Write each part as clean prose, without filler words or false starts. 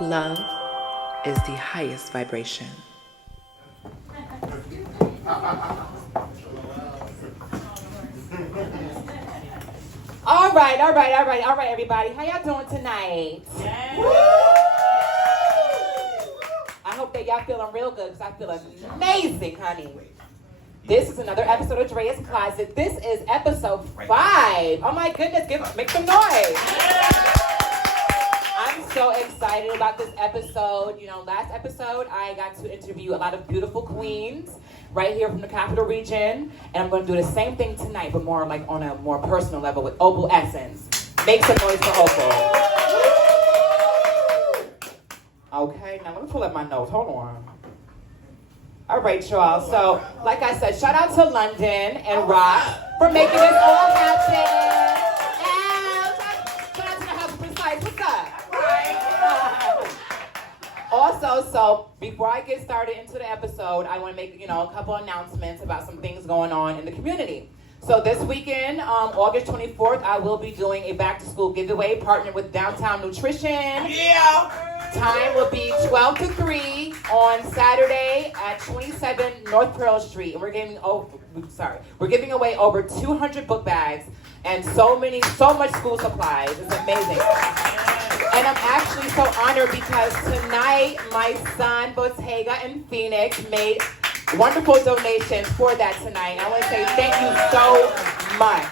Love is the highest vibration. All right, everybody. How y'all doing tonight? Woo! I hope that y'all feeling real good because I feel amazing, honey. This is another episode of Dreyas Closet. This is episode 5. Oh my goodness, make some noise. I'm so excited about this episode. You know, last episode I got to interview a lot of beautiful queens right here from the capital region. And I'm going to do the same thing tonight, but more like on a more personal level with Opal Essence. Make some noise for Opal. Okay, now let me pull up my notes. Hold on. All right, y'all. So, like I said, shout out to London and Rock for making this all happen. And shout out to the House of Precise. What's up? Also, so before I get started into the episode, I want to make, a couple announcements about some things going on in the community. So this weekend, August 24th, I will be doing a back-to-school giveaway partnered with Downtown Nutrition. Yeah! Time will be 12 to 3 on Saturday at 27 North Pearl Street. And we're giving away over 200 book bags and so much school supplies. It's amazing. And I'm actually so honored because tonight my son Bottega in Phoenix made wonderful donations for that tonight. I want to say thank you so much.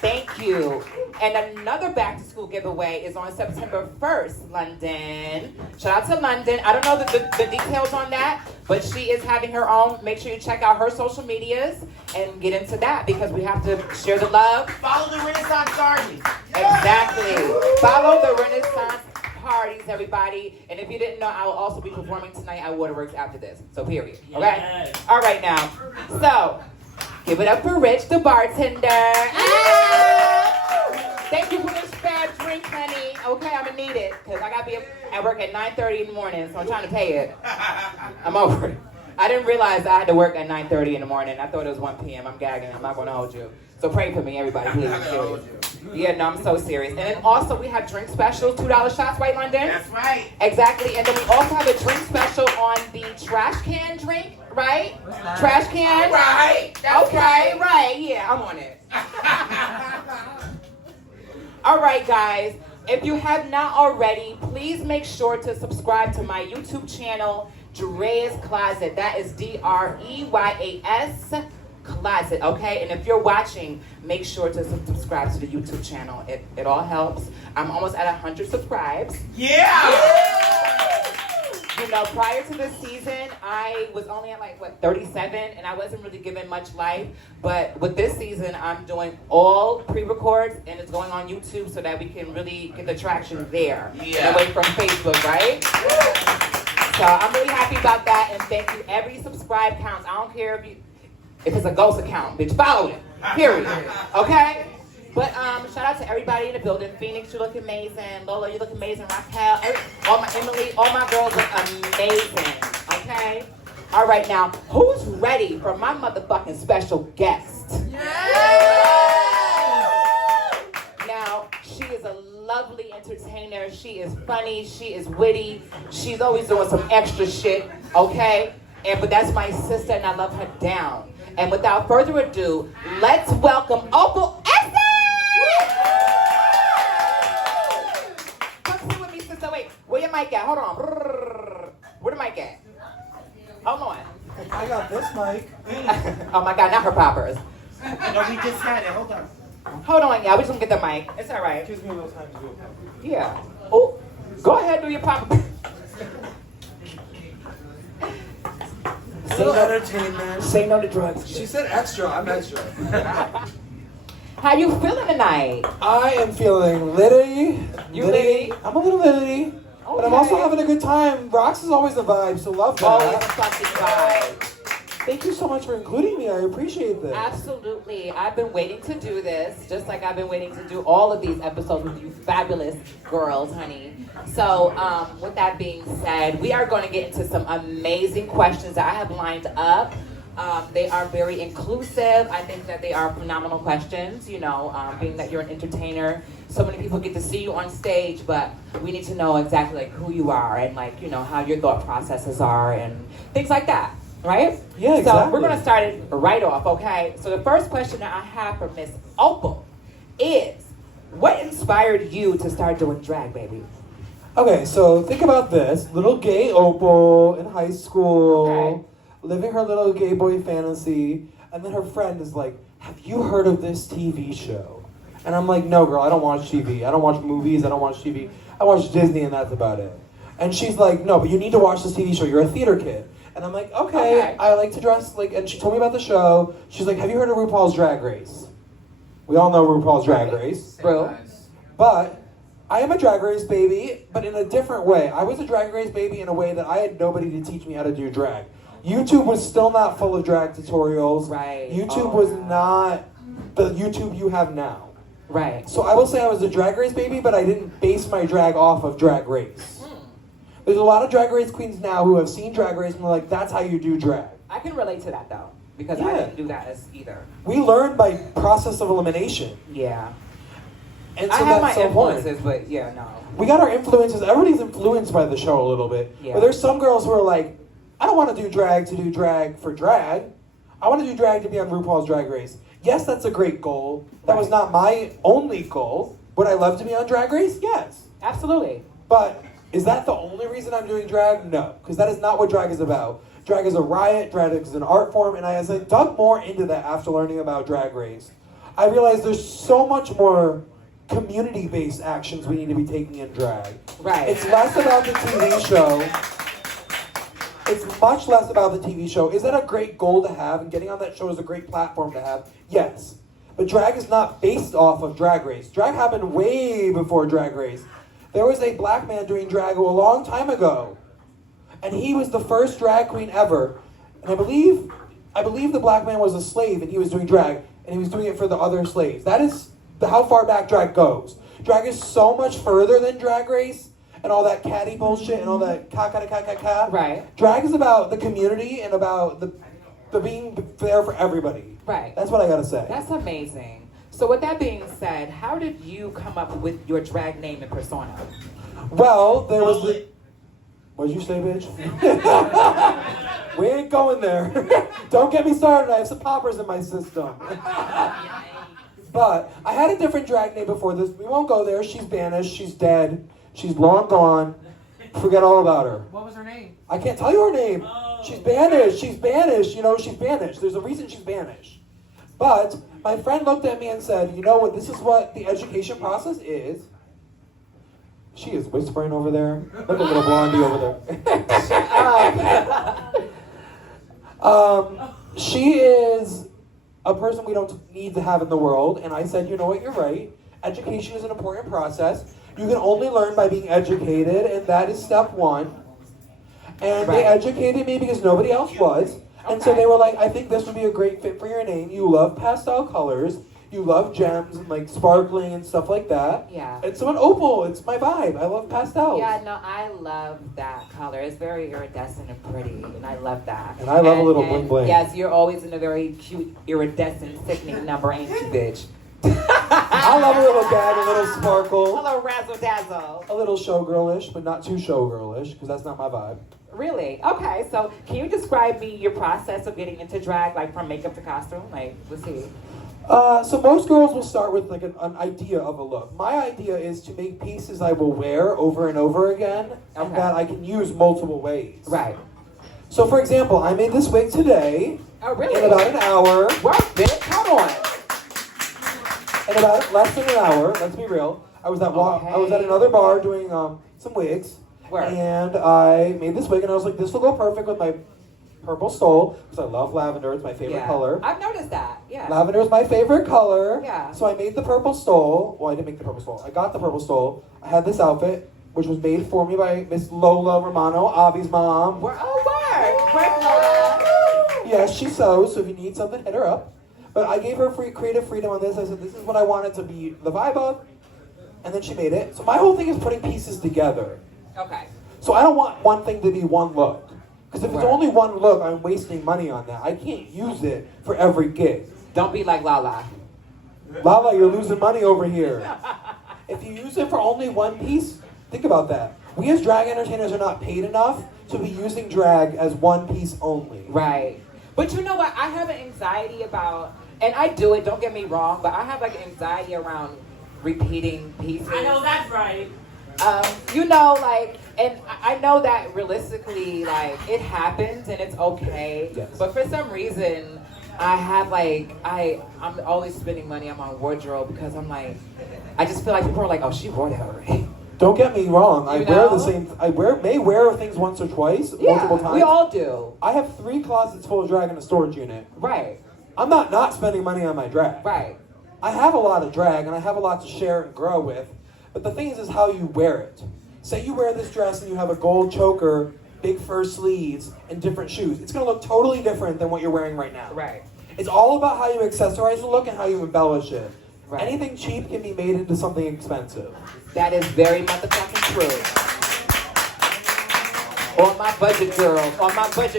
Thank you. And another back to school giveaway is on September 1st, London. Shout out to London. I don't know the details on that, but she is having her own. Make sure you check out her social medias and get into that because we have to share the love. Follow the Renaissance Gardens. Exactly. Follow the Renaissance parties, everybody. And if you didn't know, I will also be performing tonight at Waterworks after this. So period. Okay? Yes. All right now. So, give it up for Rich, the bartender. Thank you for this spare drink, honey. Okay, I'm gonna need it because I gotta be at work at 9:30 in the morning, so I'm trying to pay it. I'm over it. I didn't realize I had to work at 9:30 in the morning. I thought it was 1 p.m. I'm gagging. I'm not gonna hold you. So pray for me, everybody, please. I'm serious. Yeah, no, I'm so serious. And then also we have drink specials, $2 shots, right, London? That's right. Exactly. And then we also have a drink special on the trash can drink, right? Trash can. Right. That's okay, right. Yeah, I'm on it. All right, guys. If you have not already, please make sure to subscribe to my YouTube channel, Dreyas Closet. That is Dreyas Closet, okay? And if you're watching, make sure to subscribe to the YouTube channel. It all helps. I'm almost at 100 subscribes. Yeah! You know, prior to this season, I was only at 37, and I wasn't really given much life. But with this season, I'm doing all pre-records, and it's going on YouTube so that we can really get the traction there. Yeah. Away from Facebook, right? So I'm really happy about that, and thank you. Every subscribe counts. I don't care if it's a ghost account, bitch. Follow it. Period. Okay? But shout out to everybody in the building. Phoenix, you look amazing. Lola, you look amazing. Raquel, Emily, all my girls look amazing. Okay? All right, now, who's ready for my motherfucking special guest? Now, she is a lovely entertainer. She is funny. She is witty. She's always doing some extra shit. Okay? But that's my sister, and I love her down. And without further ado, let's welcome Opal Essence! Come sit with me, sister. Wait, where your mic at? Hold on. Where the mic at? Hold on. I got this mic. Oh my God, not her poppers. No, we just had it. Hold on. Hold on, yeah, we just gonna get the mic. It's all right. Gives me a little time to do it. Yeah. Oh, go ahead, do your popper. Little entertainment. Say no to drugs. She said extra. I'm extra. How you feeling tonight? I am feeling litty. You litty? I'm a little litty. But I'm also having a good time. Rocks is always the vibe, so love that. Always a fucking vibe. Thank you so much for including me. I appreciate this. Absolutely. I've been waiting to do this, just like I've been waiting to do all of these episodes with you fabulous girls, honey. So, with that being said, we are going to get into some amazing questions that I have lined up They are very inclusive. I think that they are phenomenal questions. You know, being that you're an entertainer, so many people get to see you on stage, but we need to know exactly like who you are and like you know how your thought processes are and things like that, right? Yeah, exactly. So we're gonna start it right off, okay? So the first question that I have for Miss Opal is, what inspired you to start doing drag, baby? Okay, so think about this. Little gay Opal in high school, Okay. living her little gay boy fantasy, and then her friend is like, have you heard of this TV show? And I'm like, no girl, I don't watch TV. I don't watch movies, I don't watch TV. I watch Disney and that's about it. And she's like, no, but you need to watch this TV show. You're a theater kid. And I'm like, okay. I like to dress like, and she told me about the show. She's like, have you heard of RuPaul's Drag Race? We all know RuPaul's Drag Race. Bro. But I am a Drag Race baby, but in a different way. I was a Drag Race baby in a way that I had nobody to teach me how to do drag. YouTube was still not full of drag tutorials. Right. YouTube was not the YouTube you have now. Right. So I will say I was a Drag Race baby, but I didn't base my drag off of Drag Race. There's a lot of Drag Race queens now who have seen Drag Race and they're like, that's how you do drag. I can relate to that though, because I Yeah. didn't do that as either. We learn by process of elimination. Yeah. And I so have my that's so important. influences, but yeah, no. We got our influences. Everybody's influenced by the show a little bit. Yeah. But there's some girls who are like, I don't want to do drag for drag. I want to do drag to be on RuPaul's Drag Race. Yes, that's a great goal. That was not my only goal. Would I love to be on Drag Race? Yes. Absolutely. But is that the only reason I'm doing drag? No. Because that is not what drag is about. Drag is a riot. Drag is an art form. And as I dug more into that after learning about Drag Race, I realized there's so much more community-based actions we need to be taking in drag. Right. It's less about the TV show. It's much less about the TV show. Is that a great goal to have? And getting on that show is a great platform to have? Yes. But drag is not based off of Drag Race. Drag happened way before Drag Race. There was a black man doing drag a long time ago. And he was the first drag queen ever. And I believe the black man was a slave and he was doing drag. And he was doing it for the other slaves. That is how far back drag goes. Drag is so much further than Drag Race and all that catty bullshit and all that ka. Right. Drag is about the community and about the being there for everybody. Right. That's what I gotta say. That's amazing. So with that being said, how did you come up with your drag name and persona? Well, there was the... What'd you say, bitch? We ain't going there. Don't get me started. I have some poppers in my system. But I had a different drag name before this. We won't go there. She's banished. She's dead. She's long gone. Forget all about her. What was her name? I can't tell you her name. She's banished. She's banished. You know, she's banished. There's a reason she's banished. But my friend looked at me and said, you know what? This is what the education process is. She is whispering over there. Look at little blondie over there. She is a person we don't need to have in the world. And I said, you know what? You're right. Education is an important process. You can only learn by being educated, and that is step one. And they educated me because nobody else was. And so they were like, I think this would be a great fit for your name. You love pastel colors. You love gems and like sparkling and stuff like that. Yeah. And so an opal, it's my vibe. I love pastels. Yeah, no, I love that color. It's very iridescent and pretty, and I love that. And I love a little bling bling. Yes, you're always in a very cute, iridescent, sickening number, ain't you, bitch? I love a little gag, a little sparkle. A little razzle dazzle. A little showgirlish, but not too showgirlish, because that's not my vibe. Really? Okay, so can you describe me your process of getting into drag, like from makeup to costume? Like, let's see. So most girls will start with like an idea of a look. My idea is to make pieces I will wear over and over again, and that I can use multiple ways. Right. So for example, I made this wig today. Oh, really? In about an hour. Work, bitch. Come on. In about less than an hour. Let's be real. I was at another bar doing some wigs. Work. And I made this wig, and I was like, this will go perfect with my purple stole, because I love lavender. It's my favorite color. I've noticed that, yeah. Lavender is my favorite color. Yeah. So I made the purple stole. Well, I didn't make the purple stole. I got the purple stole. I had this outfit, which was made for me by Miss Lola Romano, Avi's mom. Work, Lola. Yes, she sews, so if you need something, hit her up. But I gave her free creative freedom on this. I said, this is what I wanted to be the vibe of. And then she made it. So my whole thing is putting pieces together. Okay. So I don't want one thing to be one look. Because if it's Right. only one look, I'm wasting money on that. I can't use it for every gig. Don't be like Lala. Lala, you're losing money over here. If you use it for only one piece, think about that. We as drag entertainers are not paid enough to be using drag as one piece only. Right. But you know what? I have an anxiety about, and I do it, don't get me wrong, but I have like anxiety around repeating pieces. I know that's right. You know, like, and I know that realistically, like, it happens and it's okay. Yes. But for some reason, I have like, I'm always spending money on my wardrobe because I'm like, I just feel like people are like, oh, she wore that already. Don't get me wrong. I You wear the know? same. May wear things once or twice, multiple times. We all do. I have 3 closets full of drag in a storage unit. Right. I'm not spending money on my drag. Right. I have a lot of drag and I have a lot to share and grow with. But the thing is how you wear it. Say you wear this dress and you have a gold choker, big fur sleeves, and different shoes. It's going to look totally different than what you're wearing right now. Right. It's all about how you accessorize the look and how you embellish it. Right. Anything cheap can be made into something expensive. That is very motherfucking true. All my budget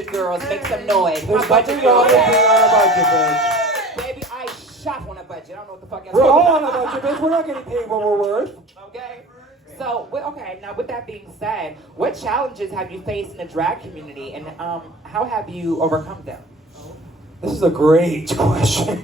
girls, make some noise. There's My budget nothing wrong with girls. being on a budget, bitch. Baby, I shop on a budget. I don't know what the fuck else. We're all on a budget, bitch. We're not getting paid what we're worth. Okay. So, okay. Now, with that being said, what challenges have you faced in the drag community, and how have you overcome them? This is a great question.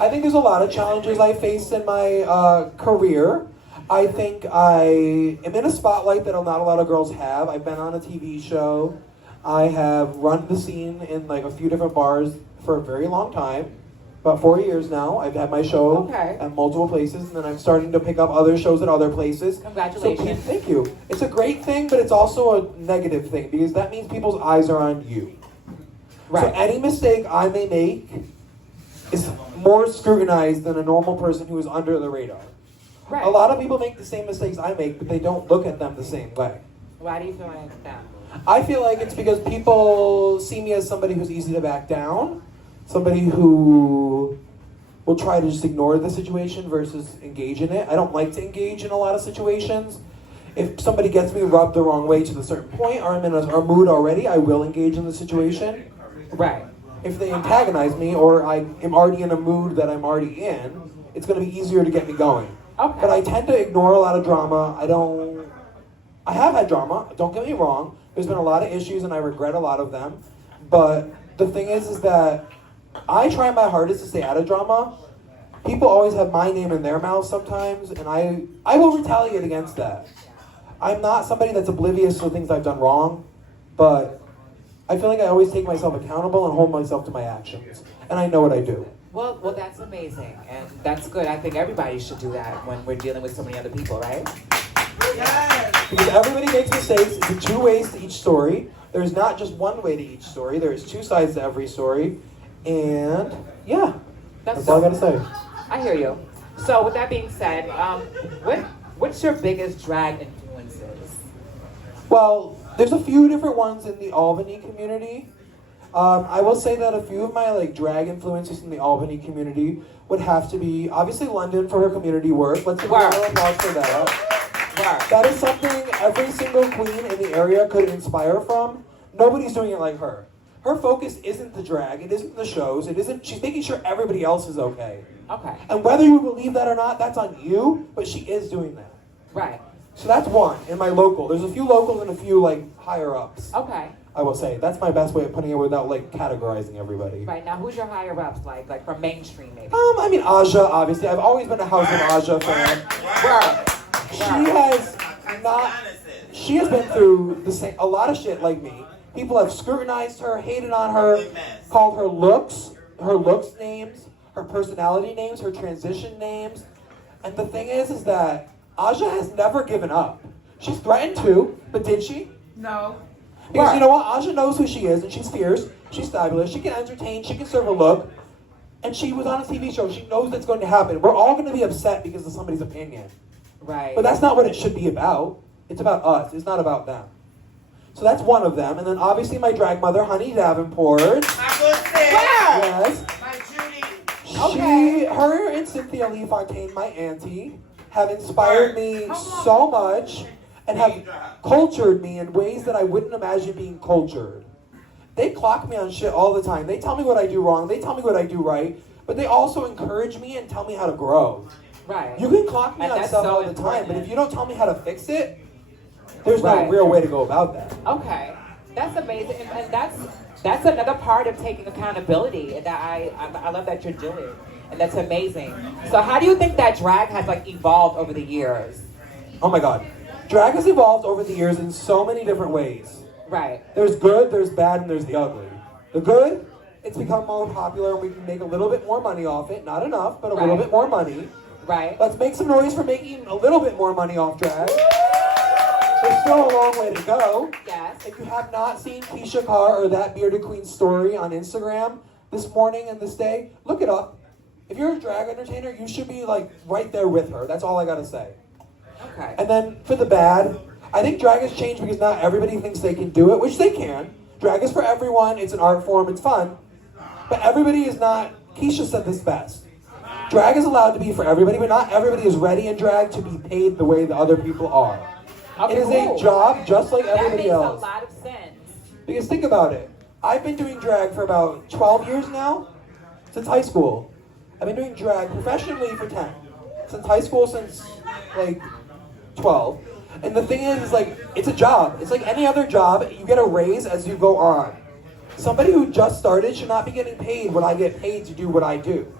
I think there's a lot of challenges I faced in my career. I think I am in a spotlight that not a lot of girls have. I've been on a TV show. I have run the scene in like a few different bars for a very long time. About 4 years now. I've had my show Okay. at multiple places, and then I'm starting to pick up other shows at other places. Congratulations. So, thank you. It's a great thing, but it's also a negative thing because that means people's eyes are on you. Right. So any mistake I may make is more scrutinized than a normal person who is under the radar. Right. A lot of people make the same mistakes I make, but they don't look at them the same way. Why do you feel like that? I feel like it's because people see me as somebody who's easy to back down, somebody who will try to just ignore the situation versus engage in it. I don't like to engage in a lot of situations. If somebody gets me rubbed the wrong way to a certain point, or I'm in a mood already, I will engage in the situation. Right. If they antagonize me, or I am already in a mood that I'm already in, it's going to be easier to get me going. Okay. But I tend to ignore a lot of drama. I have had drama, don't get me wrong. There's been a lot of issues and I regret a lot of them. But the thing is that I try my hardest to stay out of drama. People always have my name in their mouth sometimes, and I will retaliate against that. I'm not somebody that's oblivious to the things I've done wrong, but I feel like I always take myself accountable and hold myself to my actions. And I know what I do. Well, that's amazing, and that's good. I think everybody should do that when we're dealing with so many other people, right? Yes. Because everybody makes mistakes. It's 2 ways to each story. There's not just one way to each story. There's 2 sides to every story. And yeah, that's all I gotta say. I hear you. So with that being said, what's your biggest drag influences? Well, there's a few different ones in the Albany community. I will say that a few of my drag influences in the Albany community would have to be obviously London for her community work. Let's give a round of applause for that. That is something every single queen in the area could inspire from. Nobody's doing it like her. Her focus isn't the drag, it isn't the shows, she's making sure everybody else is okay. Okay. And whether you believe that or not, that's on you, but she is doing that. Right. So that's one in my local. There's a few locals and a few higher ups. Okay. I will say that's my best way of putting it without categorizing everybody. Right, now who's your higher ups, like from mainstream maybe? I mean Aja, obviously. I've always been a House of Aja fan. She has been through a lot of shit like me. People have scrutinized her, hated on her, called her looks names, her personality names, her transition names. And the thing is that Aja has never given up. She's threatened to, but did she? No. Because you know what? Aja knows who she is, and she's fierce. She's fabulous. She can entertain. She can serve a look. And she was on a TV show. She knows that's going to happen. We're all going to be upset because of somebody's opinion. Right. But that's not what it should be about. It's about us. It's not about them. So that's one of them. And then obviously my drag mother, Honey Davenport. My good sis. Yes. My Judy. Her and Cynthia Lee Fontaine, my auntie, have inspired me so much. and have cultured me in ways that I wouldn't imagine being cultured. They clock me on shit all the time. They tell me what I do wrong. They tell me what I do right. But they also encourage me and tell me how to grow. Right. You can clock me And on that's stuff so all the time, but important. if you don't tell me how to fix it, there's no Right. real way to go about that. Okay, that's amazing, and that's another part of taking accountability, and that I love that you're doing, and that's amazing. So how do you think that drag has like evolved over the years? Oh my God. Drag has evolved over the years in so many different ways. Right. There's good, there's bad, and there's the ugly. The good, it's become more popular and we can make a little bit more money off it. Not enough, but a little Right. bit more money. Right. Let's make some noise for making a little bit more money off drag. There's still a long way to go. Yes. If you have not seen Keisha Carr or That Bearded Queen story on Instagram this morning and this day, look it up. If you're a drag entertainer, you should be like right there with her. That's all I gotta say. Okay. And then for the bad, I think drag has changed because not everybody thinks they can do it, which they can. Drag is for everyone. It's an art form. It's fun. But everybody is not. Keisha said this best. Drag is allowed to be for everybody, but not everybody is ready in drag to be paid the way the other people are. Okay, It is cool. a job just like That everybody makes else. a lot of sense. Because think about it. I've been doing drag for about 12 years now, since high school. I've been doing drag professionally for 10. Since high school, since like 12. And the thing is, like, it's a job. It's like any other job. You get a raise as you go on. Somebody who just started should not be getting paid what I get paid to do what I do.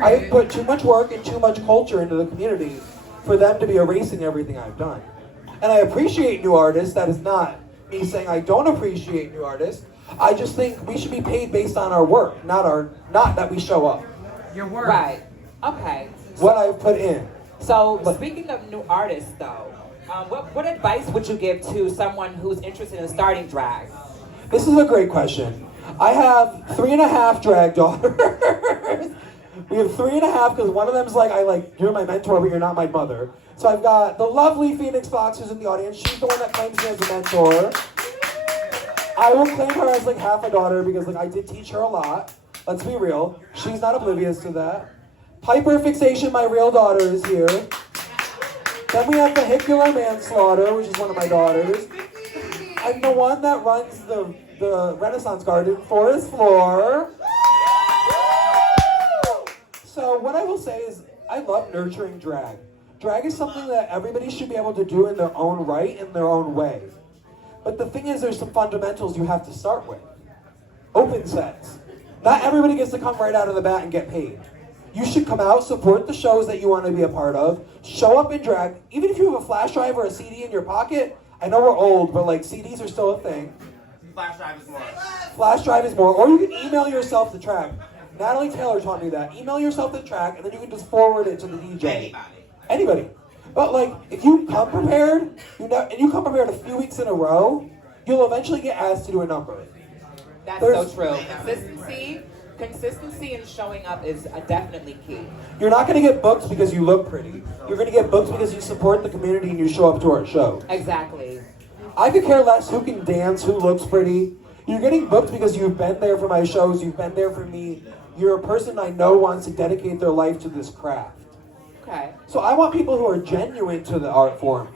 I have put too much work and too much culture into the community for them to be erasing everything I've done. And I appreciate new artists. That is not me saying I don't appreciate new artists. I just think we should be paid based on our work, not that we show up. Your work. Right. Okay. What I've put in. So speaking of new artists, though, what advice would you give to someone who's interested in starting drag? This is a great question. I have 3.5 drag daughters. We have 3.5 because one of them's like, you're my mentor, but you're not my mother. So I've got the lovely Phoenix Fox who's in the audience. She's the one that claims me as a mentor. I will claim her as like half a daughter because like I did teach her a lot. Let's be real. She's not oblivious to that. Piper Fixation, my real daughter, is here. Then we have Vehicular Manslaughter, which is one of my daughters. And the one that runs the Renaissance Garden, Forest Floor. So what I will say is, I love nurturing drag. Drag is something that everybody should be able to do in their own right, in their own way. But the thing is, there's some fundamentals you have to start with. Open sets. Not everybody gets to come right out of the bat and get paid. You should come out, support the shows that you want to be a part of, show up in drag. Even if you have a flash drive or a CD in your pocket, I know we're old, but like CDs are still a thing. Flash drive is more. Flash drive is more. Or you can email yourself the track. Natalie Taylor taught me that. Email yourself the track, and then you can just forward it to the DJ. Anybody. But like, if you come prepared, and you come prepared a few weeks in a row, you'll eventually get asked to do a number. That's There's- so true. Consistency and showing up is definitely key. You're not going to get booked because you look pretty. You're going to get booked because you support the community and you show up to our show. Exactly. I could care less who can dance, who looks pretty. You're getting booked because you've been there for my shows, you've been there for me. You're a person I know wants to dedicate their life to this craft. Okay. So I want people who are genuine to the art form.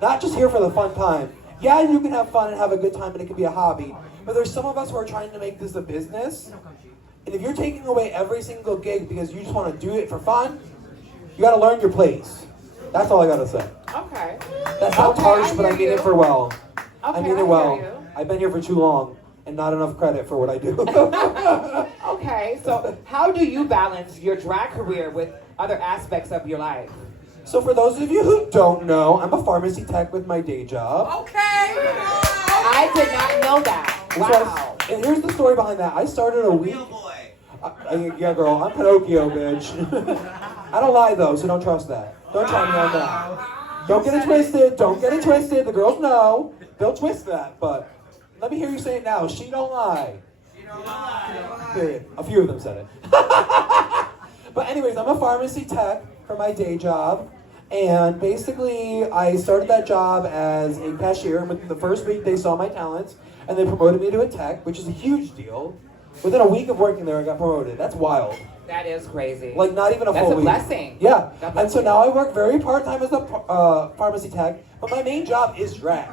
Not just here for the fun time. Yeah, you can have fun and have a good time and it can be a hobby. But there's some of us who are trying to make this a business. And if you're taking away every single gig because you just want to do it for fun, you got to learn your place. That's all I got to say. Okay. That sounds Okay, harsh, I but I hear mean you. it for well. I Okay, mean I it well. hear you. I've been here for too long and not enough credit for what I do. Okay, so how do you balance your drag career with other aspects of your life? So for those of you who don't know, I'm a pharmacy tech with my day job. Okay. I did not know that. Which Wow. and here's the story behind that. I started a week. Real boy. Yeah, girl, I'm Pinocchio, bitch. I don't lie though, so don't trust that. Don't try me on that. Don't get it twisted. Don't get it twisted. The girls know. They'll twist that, but let me hear you say it now. She don't lie. Period. A few of them said it. But anyways, I'm a pharmacy tech for my day job. And basically, I started that job as a cashier. And within the first week, they saw my talents. And they promoted me to a tech, which is a huge deal. Within a week of working there, I got promoted. That's wild. That is crazy. Like not even a That's full a week. blessing. Yeah. God bless And so you. now I work very part-time as a pharmacy tech, but my main job is drag.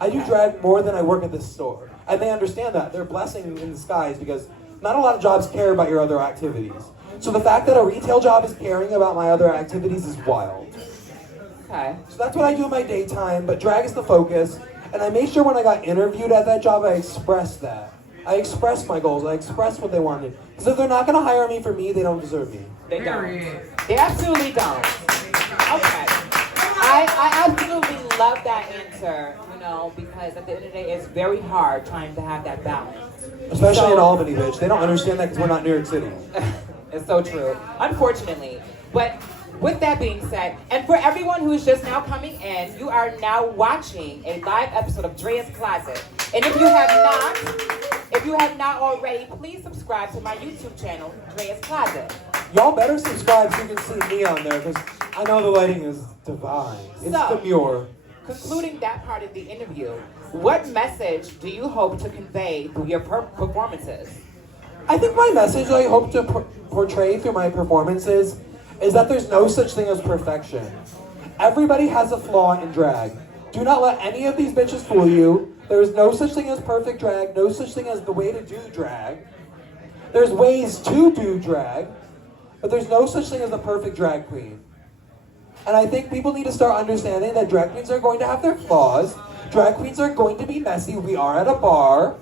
I do drag more than I work at this store. And they understand that. They're blessing in disguise because not a lot of jobs care about your other activities. So the fact that a retail job is caring about my other activities is wild. Okay. So that's what I do in my daytime, but drag is the focus. And I made sure when I got interviewed at that job, I expressed that. I expressed my goals. I expressed what they wanted. Because if they're not going to hire me for me, they don't deserve me. They don't. They absolutely don't. Okay. I absolutely love that answer, you know, because at the end of the day, it's very hard trying to have that balance. Especially in Albany, bitch. They don't understand that because we're not New York City. It's so true, unfortunately. But with that being said, and for everyone who is just now coming in, you are now watching a live episode of Dreyas Closet. And if you have not already, please subscribe to my YouTube channel, Dreyas Closet. Y'all better subscribe so you can see me on there because I know the lighting is divine. It's So- demure. Concluding that part of the interview, what message do you hope to convey through your performances? I think my message I hope to portray through my performances is that there's no such thing as perfection. Everybody has a flaw in drag. Do not let any of these bitches fool you. There is no such thing as perfect drag, no such thing as the way to do drag. There's ways to do drag, but there's no such thing as a perfect drag queen. And I think people need to start understanding that drag queens are going to have their flaws. Drag queens are going to be messy. We are at a bar.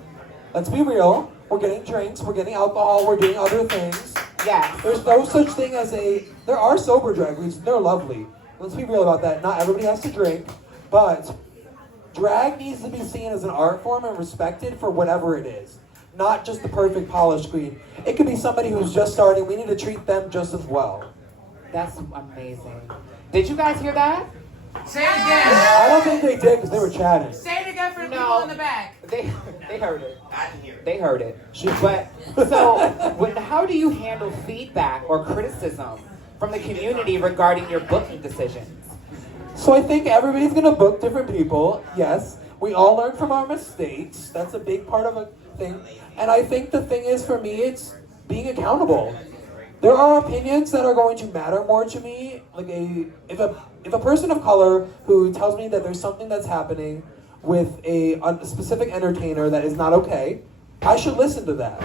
Let's be real. We're getting drinks, we're getting alcohol, we're doing other things. Yes. There's no such thing as there are sober drag queens, they're lovely. Let's be real about that. Not everybody has to drink, but drag needs to be seen as an art form and respected for whatever it is. Not just the perfect polished queen. It could be somebody who's just starting. We need to treat them just as well. That's amazing. Did you guys hear that? Say it again. I don't think they did because they were chatting. Say it again for the No. people in the back. They heard it. I didn't hear it. They heard it. But so, how do you handle feedback or criticism from the community regarding your booking decisions? So I think everybody's gonna book different people. Yes, we all learn from our mistakes. That's a big part of a thing. And I think the thing is for me, it's being accountable. There are opinions that are going to matter more to me. Like if a person of color who tells me that there's something that's happening with a specific entertainer that is not okay, I should listen to that.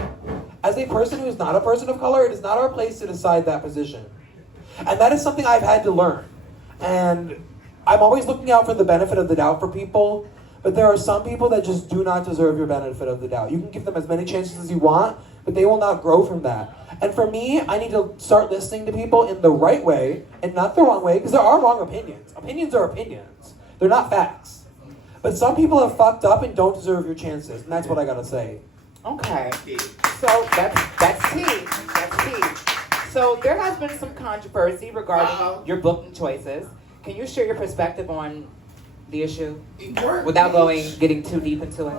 As a person who is not a person of color, it is not our place to decide that position. And that is something I've had to learn. And I'm always looking out for the benefit of the doubt for people, but there are some people that just do not deserve your benefit of the doubt. You can give them as many chances as you want, but they will not grow from that. And for me, I need to start listening to people in the right way and not the wrong way, because there are wrong opinions. Opinions are opinions. They're not facts. But some people have fucked up and don't deserve your chances, and that's what I gotta say. Okay. So that's tea. That's tea. So there has been some controversy regarding your booking choices. Can you share your perspective on the issue without getting too deep into it?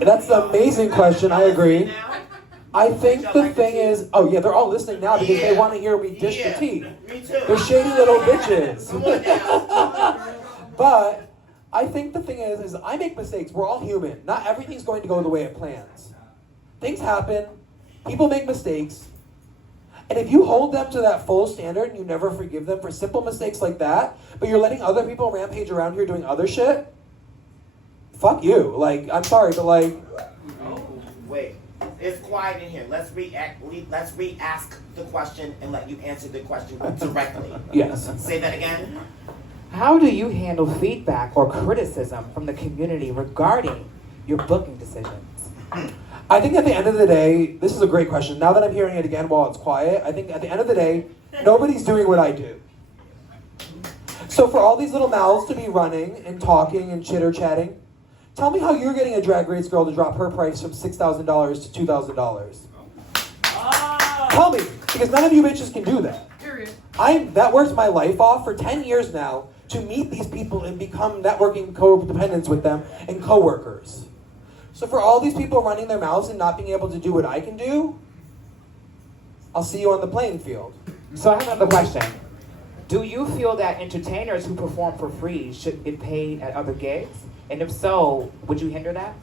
That's an amazing question, I agree. I think the thing is, oh yeah, they're all listening now because they want to hear me dish the tea. Me too. They're shady little bitches. Come on now. But I think the thing is I make mistakes. We're all human. Not everything's going to go the way it plans. Things happen. People make mistakes. And if you hold them to that full standard and you never forgive them for simple mistakes like that, but you're letting other people rampage around here doing other shit, fuck you. Like, I'm sorry, but like... Wait. It's quiet in here. Let's re-ask the question and let you answer the question directly. Yes. Say that again. How do you handle feedback or criticism from the community regarding your booking decisions? I think at the end of the day, this is a great question. Now that I'm hearing it again while it's quiet, I think at the end of the day, nobody's doing what I do. So for all these little mouths to be running and talking and chitter-chatting, tell me how you're getting a Drag Race girl to drop her price from $6,000 to $2,000. Tell me, because none of you bitches can do that. Period. That works my life off for 10 years now to meet these people and become networking co-dependents with them and co-workers. So for all these people running their mouths and not being able to do what I can do, I'll see you on the playing field. So I have another question. Do you feel that entertainers who perform for free should get paid at other gigs? And if so, would you hinder that?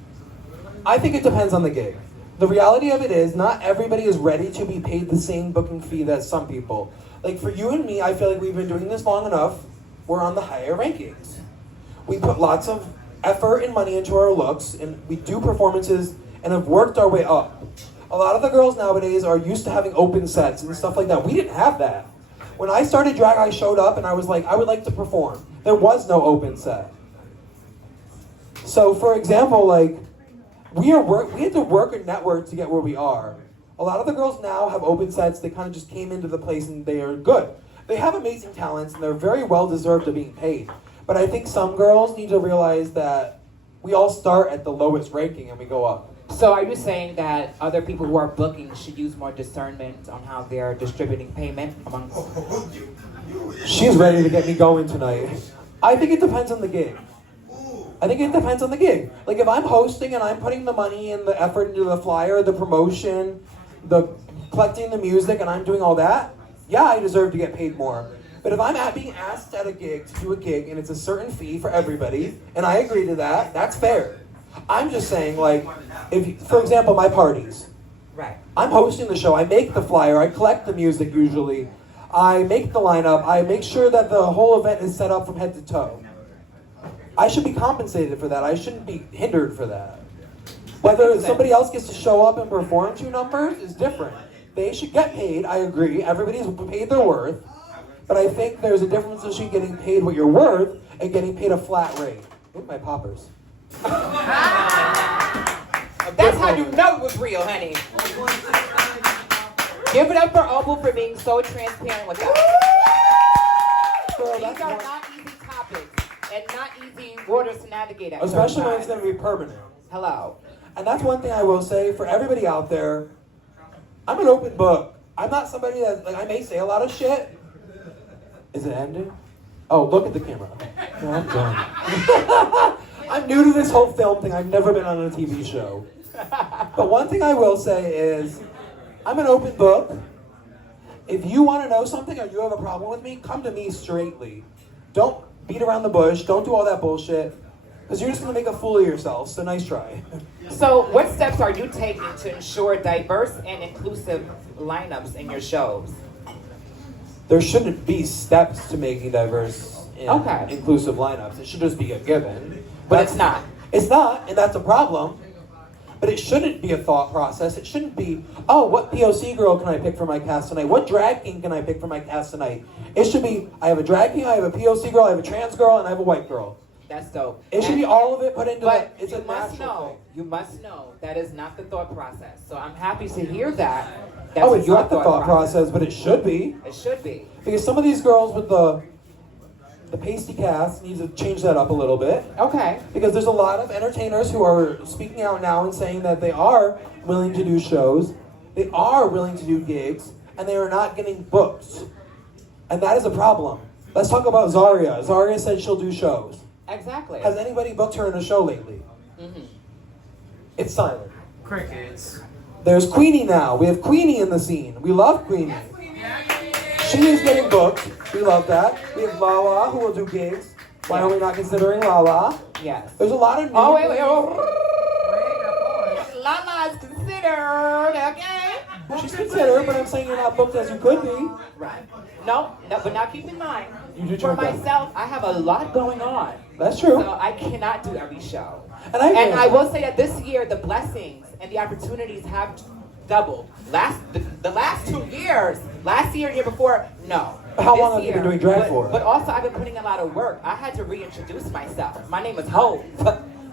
I think it depends on the gig. The reality of it is, not everybody is ready to be paid the same booking fee that some people. Like for you and me, I feel like we've been doing this long enough. We're on the higher rankings. We put lots of effort and money into our looks, and we do performances and have worked our way up. A lot of the girls nowadays are used to having open sets and stuff like that. We didn't have that. When I started drag, I showed up and I was like, I would like to perform. There was no open set. So for example, like, we had to work and network to get where we are. A lot of the girls now have open sets. They kind of just came into the place and they are good. They have amazing talents and they're very well deserved of being paid. But I think some girls need to realize that we all start at the lowest ranking and we go up. So are you saying that other people who are booking should use more discernment on how they're distributing payment amongst... She's ready to get me going tonight. I think it depends on the gig. Like if I'm hosting and I'm putting the money and the effort into the flyer, the promotion, the collecting the music, and I'm doing all that, yeah, I deserve to get paid more. But if I'm being asked at a gig to do a gig and it's a certain fee for everybody, and I agree to that, that's fair. I'm just saying, like, for example, my parties. Right. I'm hosting the show. I make the flyer. I collect the music usually. I make the lineup. I make sure that the whole event is set up from head to toe. I should be compensated for that. I shouldn't be hindered for that. Whether somebody else gets to show up and perform 2 numbers is different. They should get paid. I agree. Everybody's paid their worth. But I think there's a difference between getting paid what you're worth and getting paid a flat rate. Look at my poppers. That's how you know it was real, honey. Give it up for Opal for being so transparent with us. Girl, These are not easy topics and not easy waters to navigate at. Especially when it's going to be permanent. Hello. And that's one thing I will say for everybody out there. I'm an open book. I'm not somebody that, like, I may say a lot of shit. Is it ending? Oh, look at the camera. No, I'm done. I'm new to this whole film thing. I've never been on a TV show. But one thing I will say is, I'm an open book. If you want to know something or you have a problem with me, come to me straightly. Don't beat around the bush. Don't do all that bullshit. Because you're just going to make a fool of yourself. So nice try. So what steps are you taking to ensure diverse and inclusive lineups in your shows? There shouldn't be steps to making diverse and inclusive lineups. It should just be a given. But it's not. It's not, and that's a problem. But it shouldn't be a thought process. It shouldn't be, oh, what POC girl can I pick for my cast tonight? What drag king can I pick for my cast tonight? It should be, I have a drag king, I have a POC girl, I have a trans girl, and I have a white girl. That's dope. It should be all of it put into But it's you a must natural know, thing. you must know that is not the thought process. So I'm happy to hear that. Oh, it's not the thought process, but it should be. It should be. Because some of these girls with the pasty cast need to change that up a little bit. Okay. Because there's a lot of entertainers who are speaking out now and saying that they are willing to do shows, they are willing to do gigs, and they are not getting booked. And that is a problem. Let's talk about Zaria. Zaria said she'll do shows. Exactly. Has anybody booked her in a show lately? Mm-hmm. It's silent. Crickets. There's Queenie now. We have Queenie in the scene. We love Queenie. She is getting booked. We love that. We have Lala, who will do gigs. Why are we not considering Lala? Yes. There's a lot of new... Oh, wait. Lala is considered, okay? She's considered, but I'm saying you're not booked as you could be. Right. No, but now keep in mind, You do for your best. myself, I have a lot going on. That's true. So I cannot do every show. And I will say that this year, the blessings and the opportunities have doubled. The last 2 years, last year and year before, no. How This long have you been doing drag for? But also, I've been putting a lot of work. I had to reintroduce myself. My name is Hope.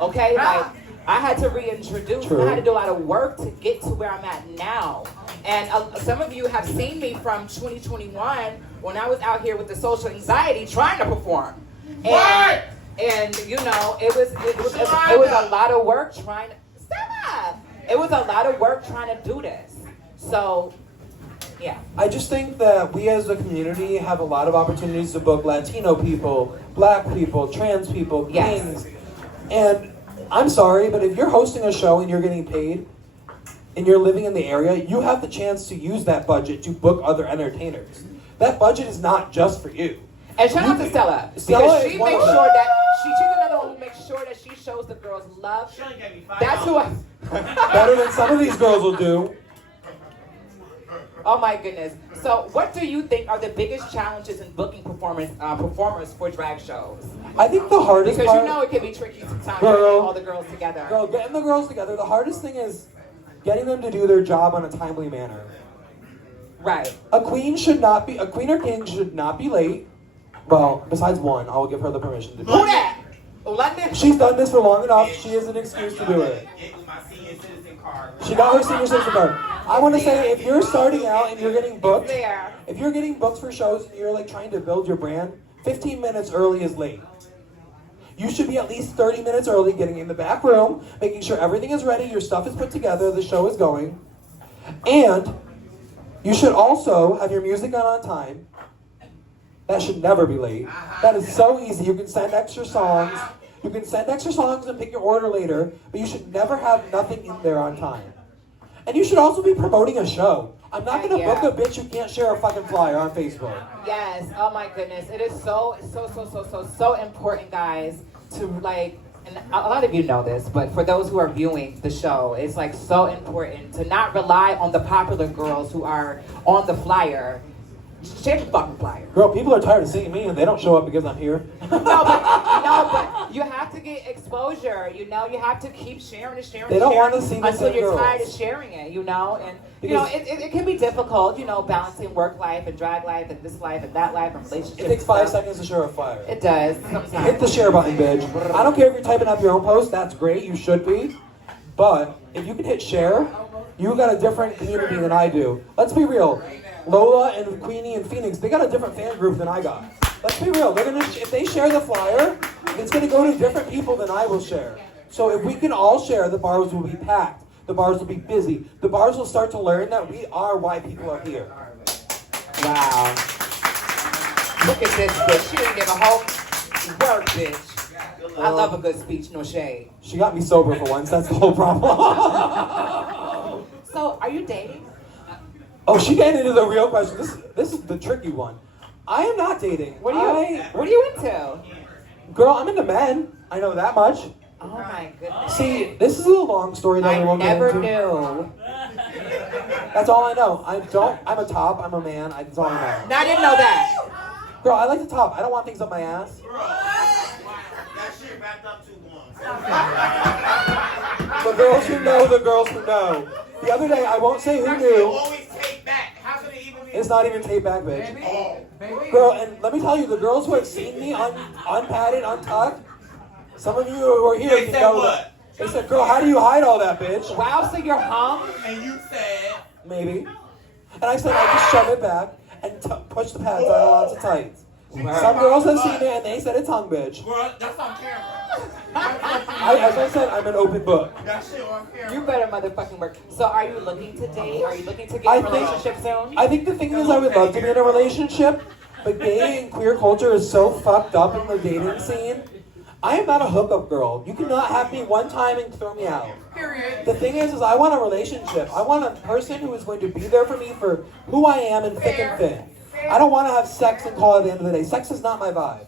Okay? Like, I had to reintroduce. True. I had to do a lot of work to get to where I'm at now. And some of you have seen me from 2021 when I was out here with the social anxiety trying to perform. And you know, it was a lot of work trying to stop. It was a lot of work trying to do this. So, yeah. I just think that we as a community have a lot of opportunities to book Latino people, black people, trans people, Yes. kings. And I'm sorry, but if you're hosting a show and you're getting paid and you're living in the area, you have the chance to use that budget to book other entertainers. That budget is not just for you. And shout out to Stella. Stella Because is she one makes of them. sure that she's another one who makes sure that she shows the girls love. That's who I Better than some of these girls will do. Oh my goodness. So what do you think are the biggest challenges in booking performers for drag shows? I think the hardest Because part... you know it can be tricky sometimes Girl. getting all the girls together. Girl, getting the girls together, the hardest thing is getting them to do their job on a timely manner. Right. A queen or king should not be late. Well, besides one, I will give her the permission to do Who it. that? London? She's done this for long enough, she has an excuse to do it. She got her senior citizen card. I want to say, if you're starting out and you're getting booked, There. if you're getting booked for shows and you're like trying to build your brand, 15 minutes early is late. You should be at least 30 minutes early, getting in the back room, making sure everything is ready, your stuff is put together, the show is going. And you should also have your music on time. That should never be late. That is so easy. You can send extra songs. You can send extra songs and pick your order later, but you should never have nothing in there on time. And you should also be promoting a show. I'm not going to book a bitch who can't share a fucking flyer on Facebook. Yes. Oh my goodness. It is so important, guys, to like, and a lot of you know this, but for those who are viewing the show, it's like so important to not rely on the popular girls who are on the flyer. Share the fucking flyer. Girl, people are tired of seeing me and they don't show up because I'm here. No, but you have to get exposure. You know, you have to keep sharing and sharing. They don't sharing want to see the until same you're girls. tired of sharing it. You know, and Because it can be difficult. You know, balancing work life and drag life and this life and that life and relationships. It takes and 5 stuff. seconds to share a flyer. It does sometimes. Hit the share button, bitch. I don't care if you're typing up your own post. That's great. You should be. But if you can hit share, you got a different community than I do. Let's be real. Lola and Queenie and Phoenix, they got a different fan group than I got. Let's be real. They're gonna if they share the flyer, it's gonna go to different people than I will share. So if we can all share, the bars will be packed. The bars will be busy. The bars will start to learn that we are why people are here. Wow. Look at this bitch. She didn't give a whole word, bitch. I love a good speech, no shade. She got me sober for once. That's the whole problem. So, are you dating? Oh, she got into the real question. This is the tricky one. I am not dating. What are you into? Girl, I'm into men. I know that much. Oh my goodness. See, this is a long story that we I won't get never into. knew. That's all I know. I'm a top. I'm a man. That's all I know. No, I didn't know that. Girl, I like the top. I don't want things up my ass. That shit wrapped up too long. The girls who know, the girls who know. The other day, I won't say who knew. Always take back. How could it even be? It's not even tape back, bitch. Oh. Girl, and let me tell you, the girls who have seen me unpadded, untucked, some of you who are here They can said know what? that. They said, girl, how do you hide all that, bitch? Wow, so you're hung? And you said. Maybe. And I said, I just shove it back and push the pads on lots of tights. Some girls have seen it and they said it's hung, bitch. Girl, that's on camera. As I said, I'm an open book. That shit on camera. You better motherfucking work. So are you looking to date? Are you looking to get I in a think- relationship soon? I think the thing is I would love to be in a relationship, but gay and queer culture is so fucked up in the dating scene. I am not a hookup girl. You cannot have me one time and throw me out. The thing is I want a relationship. I want a person who is going to be there for me for who I am in thick and thin. I don't want to have sex and call it the end of the day. Sex is not my vibe.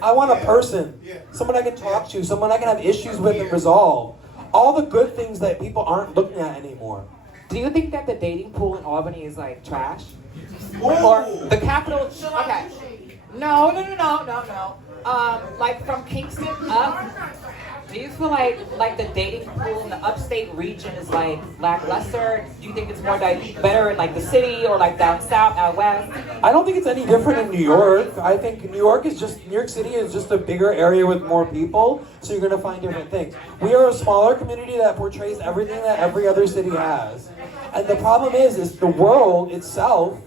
I want a person, someone I can talk to, someone I can have issues with and resolve. All the good things that people aren't looking at anymore. Do you think that the dating pool in Albany is like trash? Or the capital? Okay. No. Like from Kingston up, do you feel like the dating pool in the upstate region is like lackluster? Do you think it's more like better in like the city or like down south, out west? I don't think it's any different in New York. I think New York City is just a bigger area with more people, so you're gonna find different things. We are a smaller community that portrays everything that every other city has. And the problem is the world itself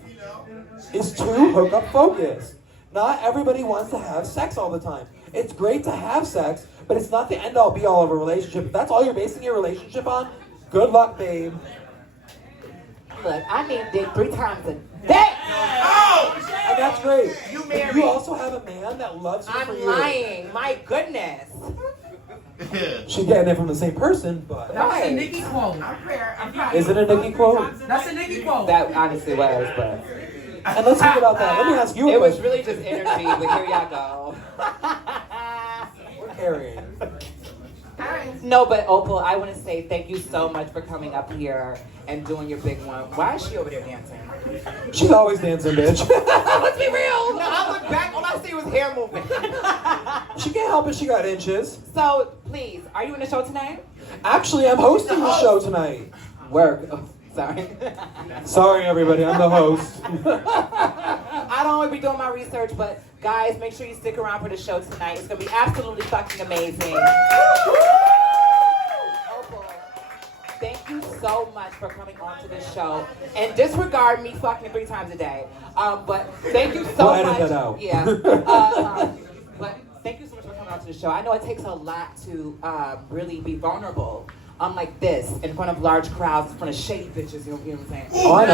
is too hookup focused. Not everybody wants to have sex all the time. It's great to have sex, but it's not the end-all be-all of a relationship. If that's all you're basing your relationship on, good luck, babe. Look, I need dick 3 times a day. Oh! And that's great. You If married. you also have a man that loves you for I'm you. lying. My goodness. She's getting it from the same person, but... That was a Nikki quote. Is it a Nikki quote? That's a Nikki quote. That honestly was, but And let's think about that. Let me ask you a it was question. really just energy. But here y'all go. We're carrying. No, but Opal, I want to say thank you so much for coming up here and doing your big one. Why is she over there dancing? She's always dancing, bitch. Let's be real. No, I look back, all I see was hair moving. She can't help it, she got inches. So, please, are you in the show tonight? Actually, I'm hosting the show tonight. Work. Oh, sorry. Sorry, everybody, I'm the host. I don't always be doing my research, but guys, make sure you stick around for the show tonight. It's going to be absolutely fucking amazing. Opal, thank you so much for coming on to this show. And disregard me fucking 3 times a day. But thank you so We'll much. edit that out. Yeah. But thank you so much for coming on to the show. I know it takes a lot to really be vulnerable. Like this, in front of large crowds, in front of shady bitches, you know what I'm saying? Oh, I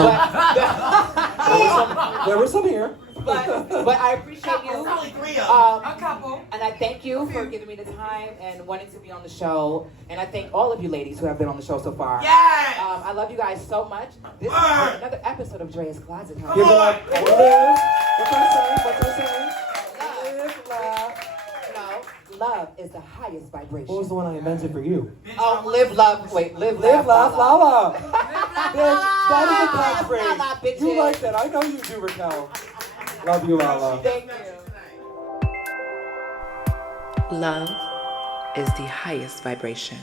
know. There were some here. But I appreciate you. A couple. And I thank you for giving me the time and wanting to be on the show. And I thank all of you ladies who have been on the show so far. Yes! I love you guys so much. This is another episode of Dreyas Closet. Huh? Give it up. Live. What's our saying? What's our saying? Live, laugh. No, love is the highest vibration. What was the one I invented for you? Oh, live, love. Wait, live, Live, laugh, Lala. Live, Bitch, that is a Lala, catchphrase. bitches. You like that. I know you do, Raquel. Love you, Lala. Thank you. Love is the highest vibration.